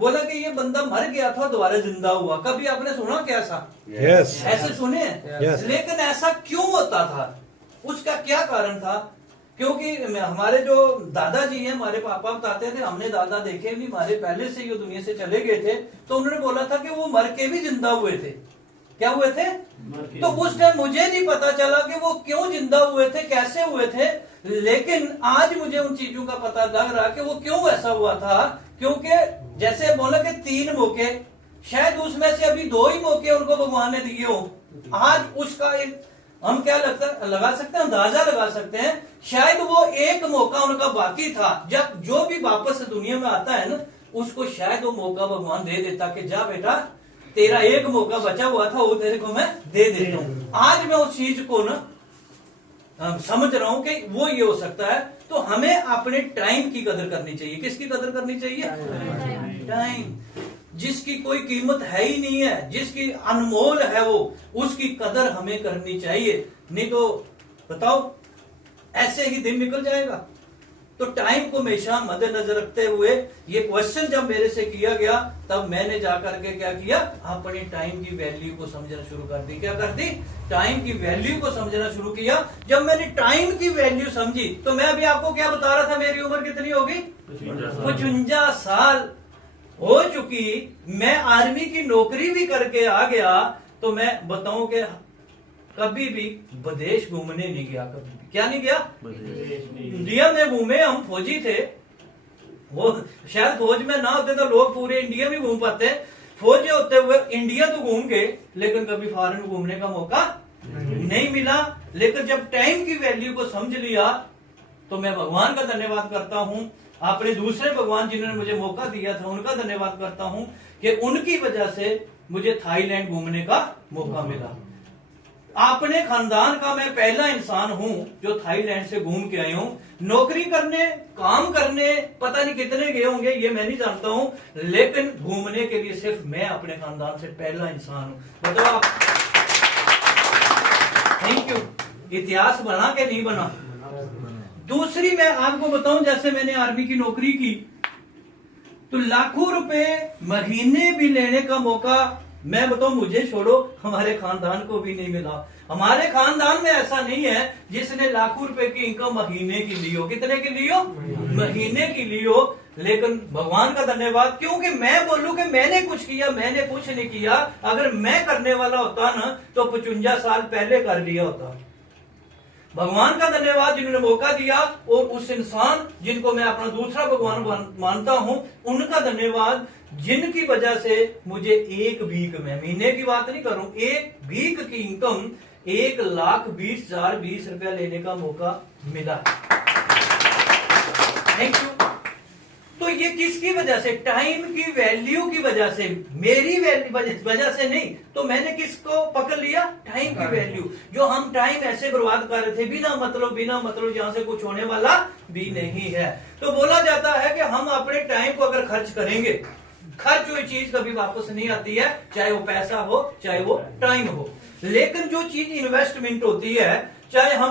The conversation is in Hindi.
बोला कि ये बंदा मर गया था दोबारा जिंदा हुआ। कभी आपने सुना क्या ऐसा? Yes. ऐसे सुने? Yes. लेकिन ऐसा क्यों होता था? उसका क्या कारण था? क्योंकि हमारे जो दादाजी हैं, हमारे पापा बताते थे, हमने दादा देखे भी, हमारे पहले से ये दुनिया से चले गए थे, तो उन्होंने बोला था कि वो मर के भी जिंदा हुए थे। क्या हुए थे? तो उस टाइम मुझे नहीं पता चला कि वो क्यों जिंदा हुए थे, कैसे हुए थे, लेकिन आज मुझे उन चीजों का पता लग रहा कि वो क्यों ऐसा हुआ था। क्योंकि जैसे बोला कि 3 मौके, शायद उसमें से अभी 2 ही मौके उनको भगवान ने दिए हो। आज उसका एक हम क्या लगा सकते हैं, अंदाजा लगा सकते हैं, शायद वो एक मौका उनका बाकी था। जब जो भी वापस दुनिया में आता है ना, उसको शायद वो मौका भगवान दे देता कि जा बेटा, तेरा एक मौका बचा हुआ था, वो तेरे को मैं दे देता हूं। आज मैं उस चीज को ना समझ रहा हूं कि वो ये हो सकता है। तो हमें अपने टाइम की कदर करनी चाहिए। किसकी कदर करनी चाहिए? टाइम। जिसकी कोई कीमत है ही नहीं है, जिसकी अनमोल है वो, उसकी कदर हमें करनी चाहिए। नहीं तो बताओ ऐसे ही दिन निकल जाएगा। तो टाइम को हमेशा मद्देनजर रखते हुए ये क्वेश्चन जब मेरे से किया गया, तब मैंने जाकर के क्या किया, अपने टाइम की वैल्यू को समझना शुरू कर दी। क्या कर दी? टाइम की वैल्यू को समझना शुरू किया। जब मैंने टाइम की वैल्यू समझी, तो मैं अभी आपको क्या बता रहा था, मेरी उम्र कितनी होगी? 55 साल हो चुकी। मैं आर्मी की नौकरी भी करके आ गया। तो मैं बताऊं कि कभी भी विदेश घूमने नहीं गया। कभी भी क्या नहीं गया? इंडिया में घूमे। हम फौजी थे, वो शायद फौज में ना होते तो लोग पूरे इंडिया में घूम पाते। फौज होते हुए इंडिया तो घूम गए, लेकिन कभी फॉरेन घूमने का मौका नहीं मिला। लेकिन जब टाइम की वैल्यू को समझ लिया, तो मैं भगवान का धन्यवाद करता हूं। अपने दूसरे भगवान जिन्होंने मुझे मौका दिया था, उनका धन्यवाद करता हूं कि उनकी वजह से मुझे थाईलैंड घूमने का मौका मिला। अपने खानदान का मैं पहला इंसान हूं जो थाईलैंड से घूम के आया हूं। नौकरी करने, काम करने पता नहीं कितने गए होंगे, ये मैं नहीं जानता हूं, लेकिन घूमने के लिए सिर्फ मैं अपने खानदान से पहला इंसान हूं। बताओ आप। Thank you. इतिहास बना के नहीं बना। दूसरी मैं आपको बताऊं, जैसे मैंने आर्मी की नौकरी की, तो लाखों रुपए महीने भी लेने का मौका, मैं बताऊं, मुझे छोड़ो, हमारे खानदान को भी नहीं मिला। हमारे खानदान में ऐसा नहीं है जिसने लाखों रुपए की इनकम महीने की ली हो। कितने की ली हो? महीने की ली हो। लेकिन भगवान का धन्यवाद, क्योंकि मैं बोलूं कि मैंने कुछ किया, मैंने कुछ नहीं किया। अगर मैं करने वाला होता ना, तो 55 साल पहले कर लिया होता। भगवान का धन्यवाद जिन्होंने मौका दिया, और उस इंसान जिनको मैं अपना दूसरा भगवान मानता हूं, उनका धन्यवाद जिनकी वजह से मुझे एक भीख में, महीने की बात नहीं करूं, एक भीख की इनकम 1,20,020 रुपया लेने का मौका मिला। Thank you. तो ये किसकी वजह से? टाइम की वैल्यू की वजह से, मेरी वजह से नहीं। तो मैंने किसको पकड़ लिया? टाइम की वैल्यू। जो हम टाइम ऐसे बर्बाद कर रहे थे बिना मतलब जहां से कुछ होने वाला भी नहीं है। तो बोला जाता है कि हम अपने टाइम को अगर खर्च करेंगे, खर्च हुई चीज कभी वापस नहीं आती है, चाहे वो पैसा हो, चाहे वो टाइम हो। लेकिन जो चीज इन्वेस्टमेंट होती है, चाहे हम